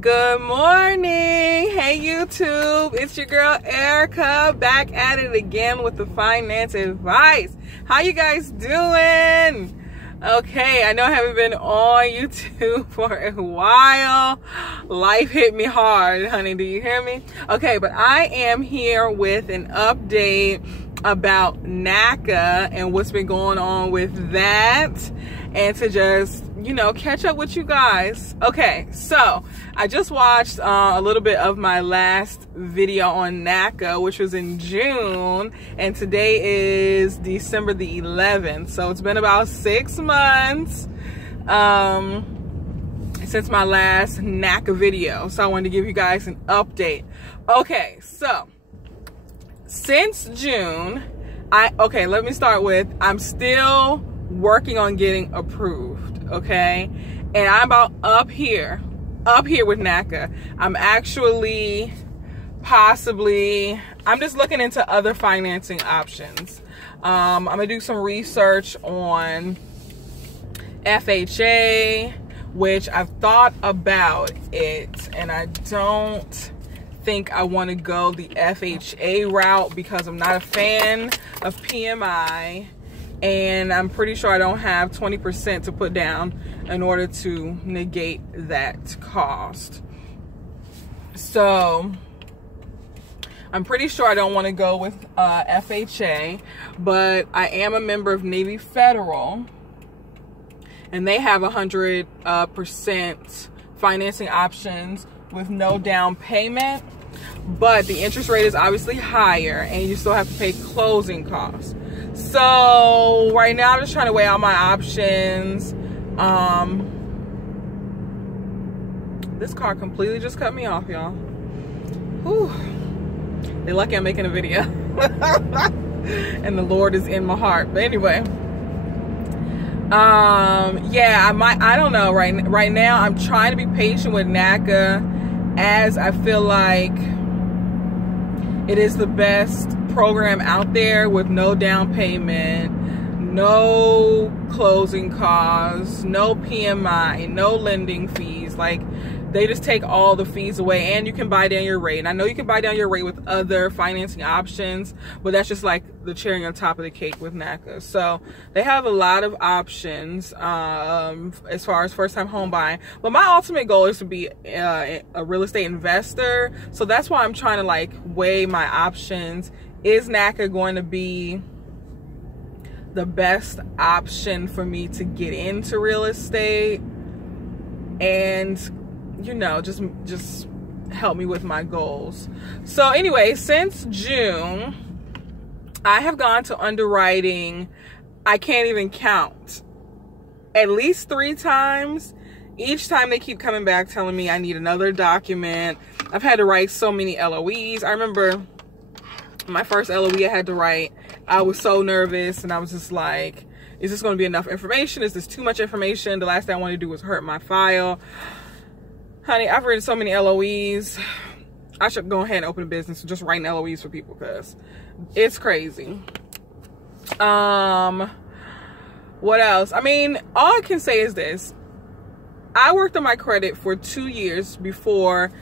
Good morning. Hey YouTube, it's your girl Erica back at it again with the finance advice. How you guys doing? Okay, I know I haven't been on YouTube for a while. Life hit me hard, honey. Do you hear me? Okay, but I am here with an update about NACA and what's been going on with that, and to just, you know, catch up with you guys. Okay, so I just watched a little bit of my last video on NACA, which was in June, and today is December the 11th. So it's been about 6 months since my last NACA video. So I wanted to give you guys an update. Okay, so since June, let me start with, I'm still working on getting approved, okay? And I'm about up here with NACA. I'm actually I'm just looking into other financing options. I'm gonna do some research on FHA, which I've thought about it, and I don't think I want to go the FHA route because I'm not a fan of PMI, and I'm pretty sure I don't have 20% to put down in order to negate that cost. So I'm pretty sure I don't want to go with FHA, but I am a member of Navy Federal, and they have 100% financing options with no down payment, but the interest rate is obviously higher and you still have to pay closing costs. So right now I'm just trying to weigh out my options. This car completely just cut me off, y'all. Whew. They're lucky I'm making a video and the Lord is in my heart. But anyway, yeah, I don't know. Right now I'm trying to be patient with NACA, as I feel like it is the best program out there with no down payment, no closing costs, no PMI, no lending fees. Like, they just take all the fees away, and you can buy down your rate. And I know you can buy down your rate with other financing options, but that's just like the cherry on top of the cake with NACA. So they have a lot of options as far as first-time home buying. But my ultimate goal is to be a real estate investor. So that's why I'm trying to like weigh my options. Is NACA going to be the best option for me to get into real estate and, you know, just help me with my goals? So anyway, since June, I have gone to underwriting, I can't even count, at least 3 times. Each time they keep coming back telling me I need another document. I've had to write so many LOEs. I remember my first LOE I had to write, I was so nervous, and I was just like, is this going to be enough information? Is this too much information? The last thing I wanted to do was hurt my file. Honey, I've written so many LOEs. I should go ahead and open a business just writing LOEs for people, because it's crazy. What else? I mean, all I can say is this. I worked on my credit for 2 years before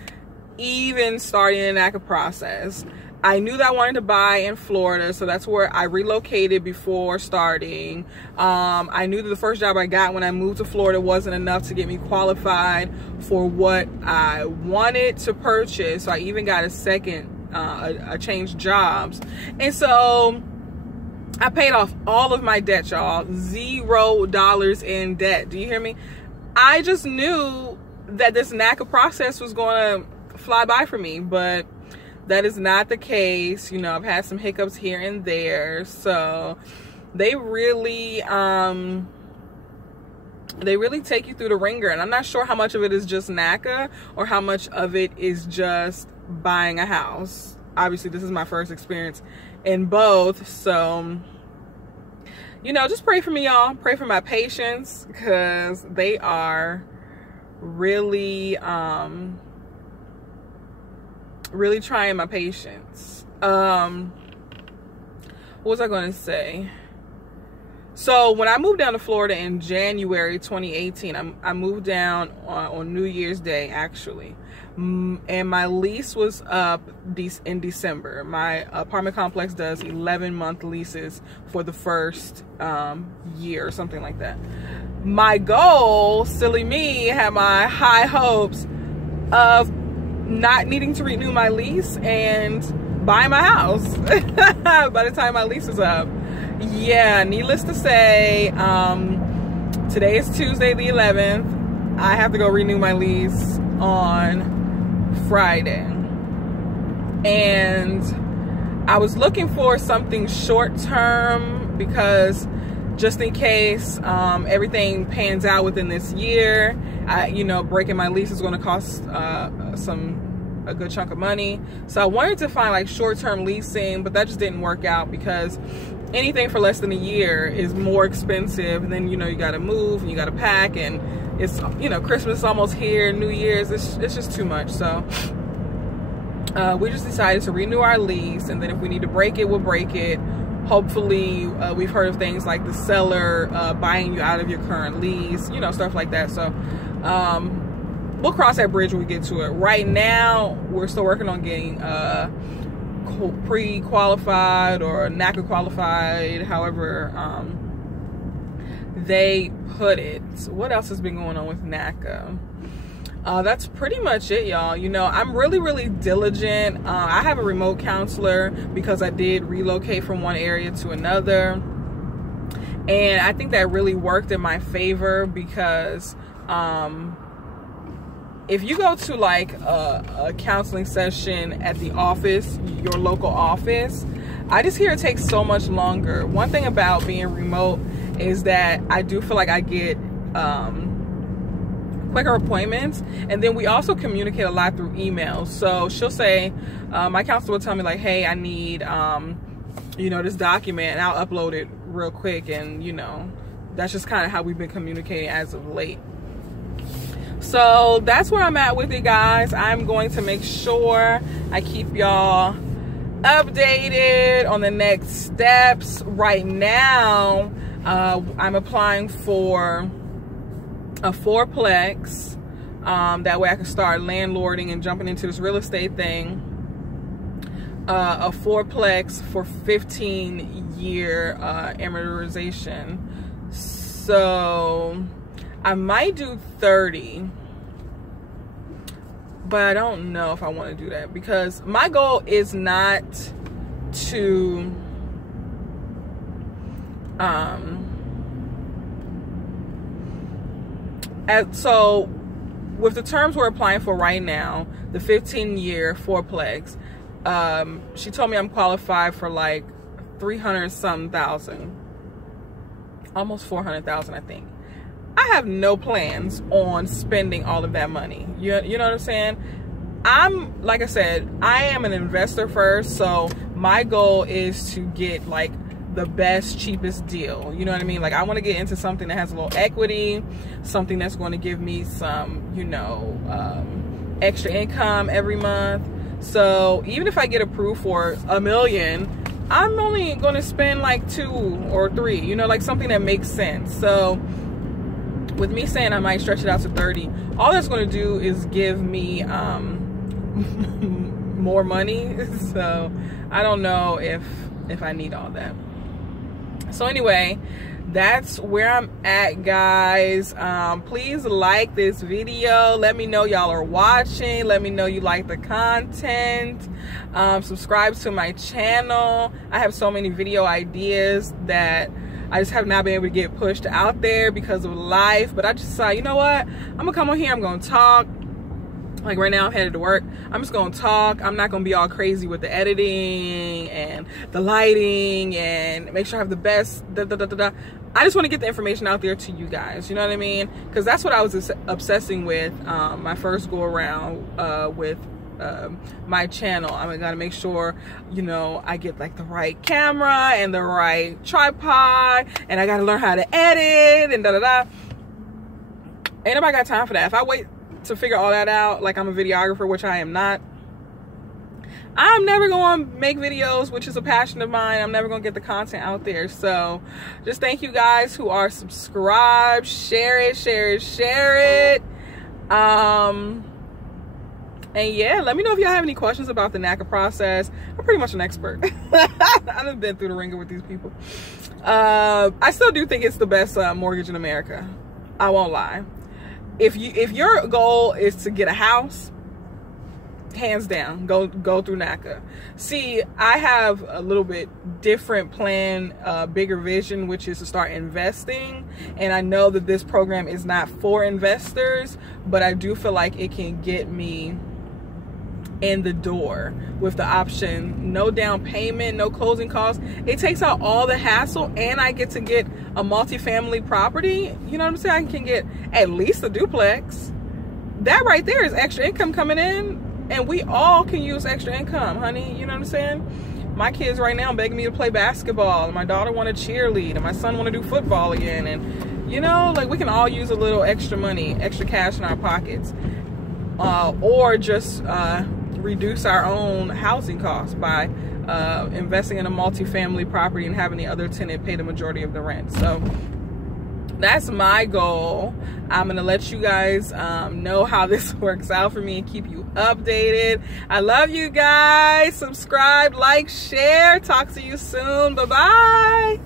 even starting the NACA process. I knew that I wanted to buy in Florida, so that's where I relocated before starting. I knew that the first job I got when I moved to Florida wasn't enough to get me qualified for what I wanted to purchase. So I even got a second, I changed jobs. And so I paid off all of my debt, y'all. $0 in debt. Do you hear me? I just knew that this NACA process was going to fly by for me, but that is not the case. You know, I've had some hiccups here and there. So they really take you through the ringer, and I'm not sure how much of it is just NACA or how much of it is just buying a house. Obviously, this is my first experience in both, so, you know, just pray for me, y'all. Pray for my patience, because they are really really trying my patience. What was I going to say? So when I moved down to Florida in January 2018, I moved down on New Year's Day, actually. And my lease was up in December. My apartment complex does 11-month leases for the first year or something like that. My goal, silly me, had my high hopes of not needing to renew my lease and buy my house by the time my lease is up. Yeah, needless to say, today is Tuesday the 11th. I have to go renew my lease on Friday. And I was looking for something short term because just in case everything pans out within this year, you know, breaking my lease is going to cost a good chunk of money. So I wanted to find like short-term leasing, but that just didn't work out because anything for less than a year is more expensive. And then, you know, you got to move and you got to pack, and it's, you know, Christmas is almost here, New Year's, it's just too much. So we just decided to renew our lease, and then if we need to break it, we'll break it. Hopefully, we've heard of things like the seller buying you out of your current lease, you know, stuff like that. So we'll cross that bridge when we get to it. Right now, we're still working on getting pre-qualified or NACA qualified, however they put it. So what else has been going on with NACA? That's pretty much it, y'all. You know, I'm really diligent. I have a remote counselor because I did relocate from one area to another, and I think that really worked in my favor because if you go to like a counseling session at the office, your local office, I just hear it takes so much longer. One thing about being remote is that I do feel like I get quicker appointments, and then we also communicate a lot through emails. So she'll say, my counselor will tell me like, hey, I need you know, this document, and I'll upload it real quick, and you know, that's just kind of how we've been communicating as of late. So that's where I'm at with it, guys. I'm going to make sure I keep y'all updated on the next steps. Right now, I'm applying for a fourplex. That way I can start landlording and jumping into this real estate thing. A fourplex for 15-year amortization. So I might do 30, but I don't know if I want to do that because my goal is not to so with the terms we're applying for right now, the 15-year fourplex, she told me I'm qualified for like 300-something thousand, almost 400,000, I think. I have no plans on spending all of that money. You know what I'm saying? I'm, like I said, I am an investor first, so my goal is to get like the best, cheapest deal. You know what I mean? Like I want to get into something that has a little equity, something that's going to give me some, you know, extra income every month. So even if I get approved for $1 million, I'm only going to spend like 2 or 3, you know, like something that makes sense. So with me saying I might stretch it out to 30, all that's going to do is give me more money. So I don't know if I need all that. So anyway, that's where I'm at, guys. Please like this video. Let me know y'all are watching. Let me know you like the content. Subscribe to my channel. I have so many video ideas that I just have not been able to get pushed out there because of life. But I just decided, you know what? I'm gonna come on here, I'm gonna talk. Like right now I'm headed to work. I'm just gonna talk. I'm not gonna be all crazy with the editing and the lighting and make sure I have the best I just want to get the information out there to you guys, you know what I mean? Because that's what I was obsessing with my first go around with my channel. I'm gonna make sure, you know, I get like the right camera and the right tripod, and I gotta learn how to edit and Ain't nobody got time for that. If I wait to figure all that out, like I'm a videographer, which I am not, I'm never going to make videos, which is a passion of mine. I'm never going to get the content out there. So just thank you guys who are subscribed. Share it, share it, share it. And yeah, let me know if y'all have any questions about the NACA process. I'm pretty much an expert. I've been through the ringer with these people. I still do think it's the best mortgage in America. I won't lie. If your goal is to get a house, hands down, go through NACA. See, I have a little bit different plan, bigger vision, which is to start investing. And I know that this program is not for investors, but I do feel like it can get me in the door with the option, no down payment, no closing costs. It takes out all the hassle, and I get to get a multifamily property. You know what I'm saying? I can get at least a duplex. That right there is extra income coming in, and we all can use extra income, honey. You know what I'm saying? My kids right now begging me to play basketball, and my daughter want to cheerlead, and my son want to do football again. And you know, like, we can all use a little extra money, extra cash in our pockets, or just reduce our own housing costs by investing in a multifamily property and having the other tenant pay the majority of the rent. So that's my goal. I'm gonna let you guys know how this works out for me and keep you updated. I love you guys. Subscribe, like, share. Talk to you soon. Bye-bye.